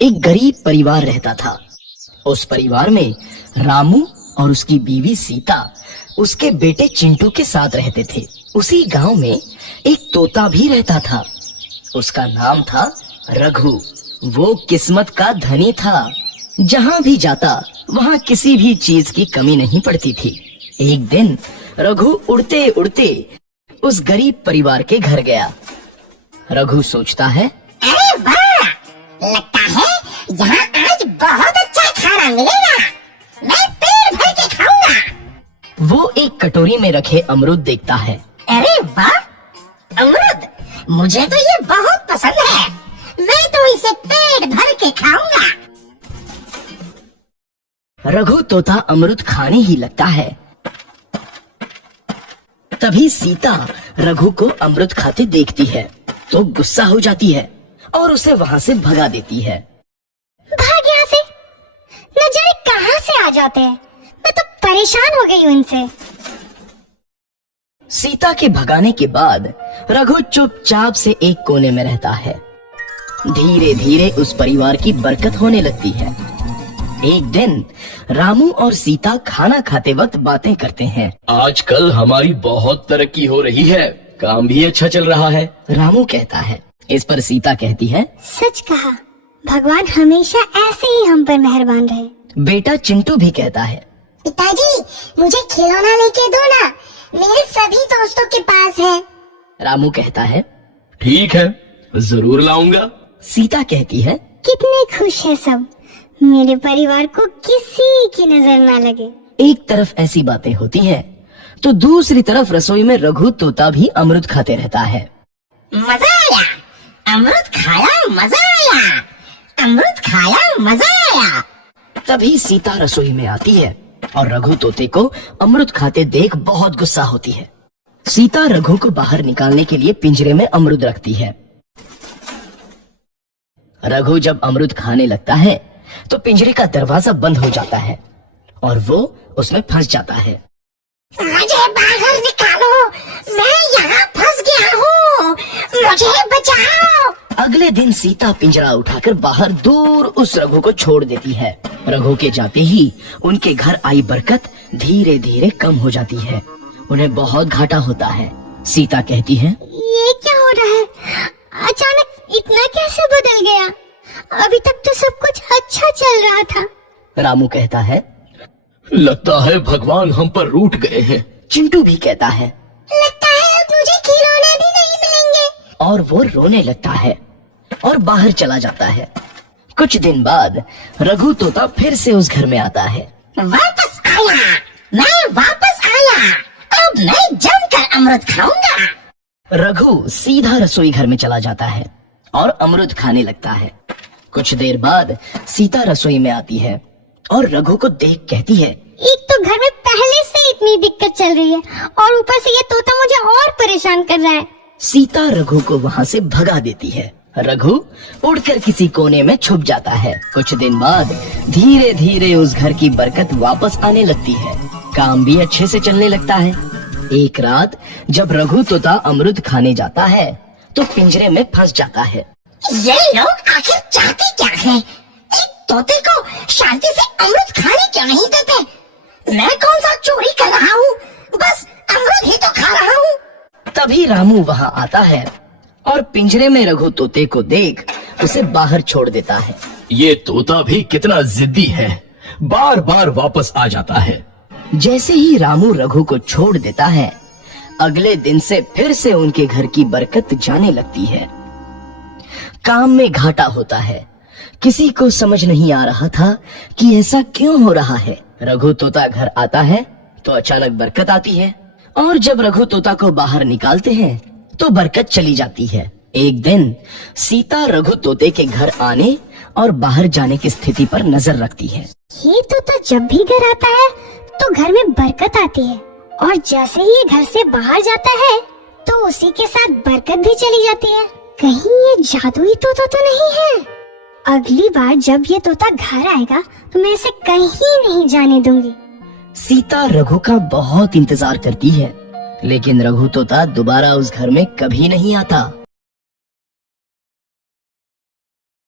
एक गरीब परिवार रहता था। उस परिवार में रामू और उसकी बीवी सीता उसके बेटे चिंटू के साथ रहते थे। उसी गांव में एक तोता भी रहता था। उसका नाम था रघु। वो किस्मत का धनी था। जहां भी जाता वहां किसी भी चीज की कमी नहीं पड़ती थी। एक दिन रघु उड़ते उड़ते उस गरीब परिवार के घर गया। रघु सोचता है, अरे वाह, लगता है यहाँ आज बहुत अच्छा खाना मिलेगा। मैं पेट भर के खाऊंगा। वो एक कटोरी में रखे अमरूद देखता है। अरे वाह, अमरूद, मुझे तो ये बहुत पसंद है। मैं तो इसे पेट भर के खाऊंगा। रघु तोता अमरूद खाने ही लगता है। तभी सीता रघु को अमरूद खाते देखती है तो गुस्सा हो जाती है और उसे वहां से भगा देती है। भाग यहाँ से, न जाने कहाँ से आ जाते हैं। मैं तो परेशान हो गई हूँ इनसे। सीता के भगाने के बाद रघु चुपचाप से एक कोने में रहता है। धीरे धीरे उस परिवार की बरकत होने लगती है। एक दिन रामू और सीता खाना खाते वक्त बातें करते हैं। आजकल हमारी बहुत तरक्की हो रही है, काम भी अच्छा चल रहा है। रामू कहता है। इस पर सीता कहती है, सच कहा, भगवान हमेशा ऐसे ही हम पर मेहरबान रहे। बेटा चिंटू भी कहता है, पिताजी, मुझे खिलौना लेके दो ना, मेरे सभी दोस्तों के पास है। रामू कहता है, ठीक है, जरूर लाऊंगा। सीता कहती है, कितने खुश है सब, मेरे परिवार को किसी की नजर ना लगे। एक तरफ ऐसी बातें होती हैं, तो दूसरी तरफ रसोई में रघु तोता भी अमरूद खाते रहता है। मजा आया, अमरूद खाया, मजा आया, अमरूद खाया, मजा आया। तभी सीता रसोई में आती है और रघु तोते को अमरूद खाते देख बहुत गुस्सा होती है। सीता रघु को बाहर निकालने के लिए पिंजरे में अमरूद रखती है। रघु जब अमरूद खाने लगता है तो पिंजरे का दरवाजा बंद हो जाता है और वो उसमें फंस जाता है। मुझे बाहर निकालो, मैं यहाँ फंस गया हूँ, मुझे बचाओ। अगले दिन सीता पिंजरा उठाकर बाहर दूर उस रघु को छोड़ देती है। रघु के जाते ही उनके घर आई बरकत धीरे धीरे कम हो जाती है। उन्हें बहुत घाटा होता है। सीता कहती है, ये क्या हो रहा है, अचानक इतना कैसे बदल गया? अभी तक तो सब कुछ अच्छा चल रहा था। रामू कहता है, लगता है भगवान हम पर रूठ गए हैं। चिंटू भी कहता है, लगता है अब मुझे खिलौने भी नहीं मिलेंगे। और वो रोने लगता है और बाहर चला जाता है। कुछ दिन बाद रघु तोता फिर से उस घर में आता है। वापस आया, मैं वापस आया, अब मैं जमकर अमरूद खाऊंगा। रघु सीधा रसोई घर में चला जाता है और अमरूद खाने लगता है। कुछ देर बाद सीता रसोई में आती है और रघु को देख कहती है, एक तो घर में पहले से इतनी दिक्कत चल रही है और ऊपर से ये तोता मुझे और परेशान कर रहा है। सीता रघु को वहाँ से भगा देती है। रघु उड़कर किसी कोने में छुप जाता है। कुछ दिन बाद धीरे धीरे उस घर की बरकत वापस आने लगती है। काम भी अच्छे से चलने लगता है। एक रात जब रघु तोता अमरूद खाने जाता है तो पिंजरे में फंस जाता है। ये लोग आखिर चाहते क्या हैं? एक तोते को शांति से अमरूद खाने क्यों नहीं देते? मैं कौन सा चोरी कर रहा हूँ? बस अमरूद ही तो खा रहा हूँ। तभी रामू वहाँ आता है और पिंजरे में रघु तोते को देख उसे बाहर छोड़ देता है। ये तोता भी कितना जिद्दी है, बार बार वापस आ जाता है। जैसे ही रामू रघु को छोड़ देता है, अगले दिन से फिर से उनके घर की बरकत जाने लगती है। काम में घाटा होता है। किसी को समझ नहीं आ रहा था कि ऐसा क्यों हो रहा है। रघु तोता घर आता है तो अचानक बरकत आती है और जब रघु तोता को बाहर निकालते हैं तो बरकत चली जाती है। एक दिन सीता रघु तोते के घर आने और बाहर जाने की स्थिति पर नजर रखती है। ये तोता जब भी घर आता है तो घर में बरकत आती है और जैसे ही ये घर से बाहर जाता है तो उसी के साथ बरकत भी चली जाती है। कहीं ये जादुई तोता तो नहीं है? अगली बार जब ये तोता घर आएगा तो मैं इसे कहीं नहीं जाने दूंगी। सीता रघु का बहुत इंतजार करती है, लेकिन रघु तोता दोबारा उस घर में कभी नहीं आता।